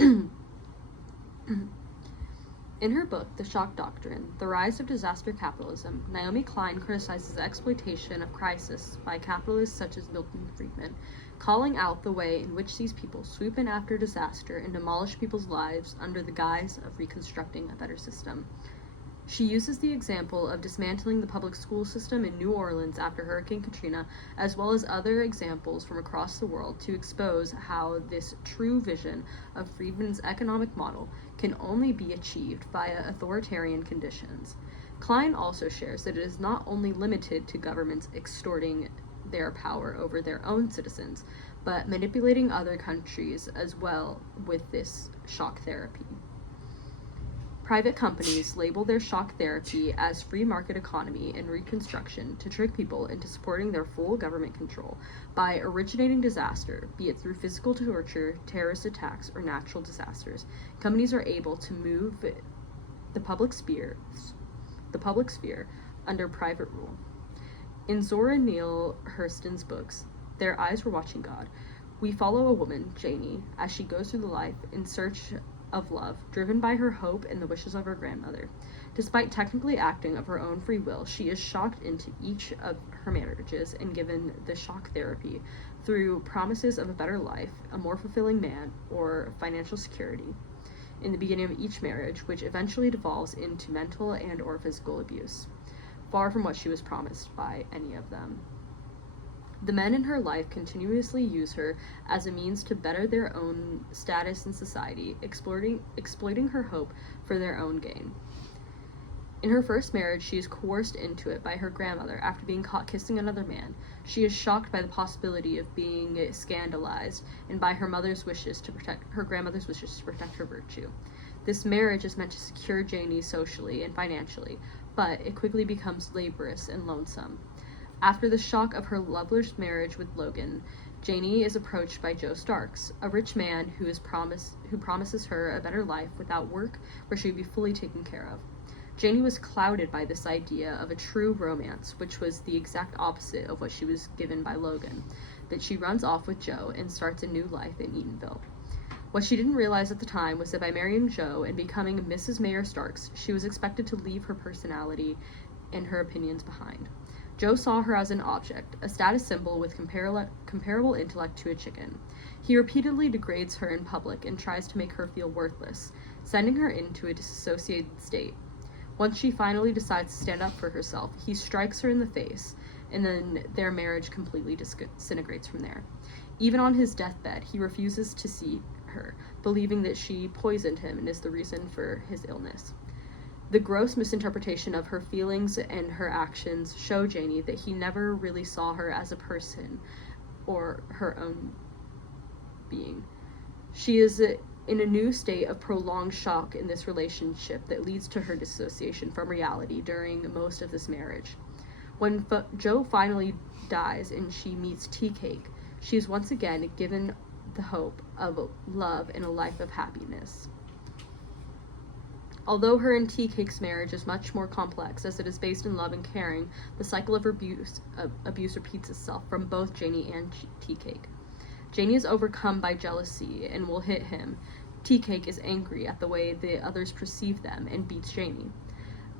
In her book, The Shock Doctrine, The Rise of Disaster Capitalism, Naomi Klein criticizes the exploitation of crisis by capitalists such as Milton Friedman, calling out the way in which these people swoop in after disaster and demolish people's lives under the guise of reconstructing a better system. She uses the example of dismantling the public school system in New Orleans after Hurricane Katrina, as well as other examples from across the world, to expose how this true vision of Friedman's economic model can only be achieved via authoritarian conditions. Klein also shares that it is not only limited to governments extorting their power over their own citizens, but manipulating other countries as well with this shock therapy. Private companies label their shock therapy as free market economy and reconstruction to trick people into supporting their full government control by originating disaster, be it through physical torture, terrorist attacks, or natural disasters. Companies are able to move the public sphere under private rule. In Zora Neale Hurston's books, Their Eyes Were Watching God, we follow a woman, Janie, as she goes through the life in search of love, driven by her hope and the wishes of her grandmother. Despite technically acting of her own free will, she is shocked into each of her marriages and given the shock therapy through promises of a better life, a more fulfilling man, or financial security in the beginning of each marriage, which eventually devolves into mental and or physical abuse, far from what she was promised by any of them. The men in her life continuously use her as a means to better their own status in society, exploiting her hope for their own gain. In her first marriage, she is coerced into it by her grandmother after being caught kissing another man. She is shocked by the possibility of being scandalized and by her grandmother's wishes to protect her virtue. This marriage is meant to secure Janie socially and financially, but it quickly becomes laborious and lonesome. After the shock of her loveless marriage with Logan, Janie is approached by Joe Starks, a rich man who promises her a better life without work, where she would be fully taken care of. Janie was clouded by this idea of a true romance, which was the exact opposite of what she was given by Logan, but she runs off with Joe and starts a new life in Eatonville. What she didn't realize at the time was that by marrying Joe and becoming Mrs. Mayor Starks, she was expected to leave her personality and her opinions behind. Joe saw her as an object, a status symbol with comparable intellect to a chicken. He repeatedly degrades her in public and tries to make her feel worthless, sending her into a disassociated state. Once she finally decides to stand up for herself, he strikes her in the face, and then their marriage completely disintegrates from there. Even on his deathbed, he refuses to see her, believing that she poisoned him and is the reason for his illness. The gross misinterpretation of her feelings and her actions show Janie that he never really saw her as a person or her own being. She is in a new state of prolonged shock in this relationship that leads to her dissociation from reality during most of this marriage. When Joe finally dies and she meets Tea Cake, she is once again given the hope of love and a life of happiness. Although her and Tea Cake's marriage is much more complex, as it is based in love and caring, the cycle of abuse repeats itself from both Janie and Tea Cake. Janie is overcome by jealousy and will hit him. Tea Cake is angry at the way the others perceive them and beats Janie.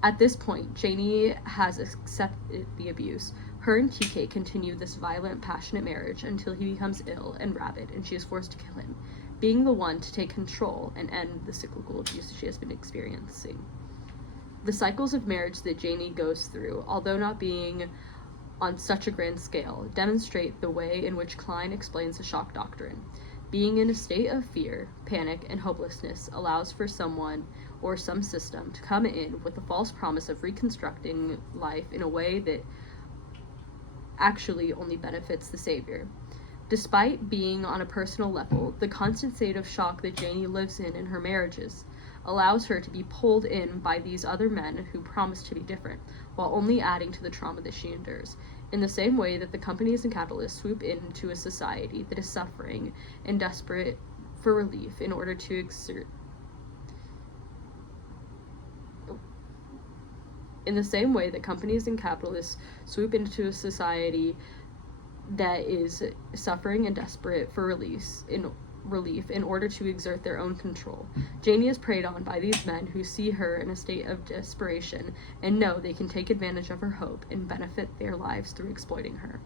At this point, Janie has accepted the abuse. Her and Tea Cake continue this violent, passionate marriage until he becomes ill and rabid, and she is forced to kill him, being the one to take control and end the cyclical abuse she has been experiencing. The cycles of marriage that Janie goes through, although not being on such a grand scale, demonstrate the way in which Klein explains the shock doctrine. Being in a state of fear, panic, and hopelessness allows for someone or some system to come in with the false promise of reconstructing life in a way that actually only benefits the savior. Despite being on a personal level, the constant state of shock that Janie lives in her marriages allows her to be pulled in by these other men who promise to be different, while only adding to the trauma that she endures. In the same way that the companies and capitalists swoop into a society that is suffering and desperate for relief in order to exert In the same way that companies and capitalists swoop into a society that is suffering and desperate for release relief in order to exert their own control. Janie is preyed on by these men who see her in a state of desperation and know they can take advantage of her hope and benefit their lives through exploiting her.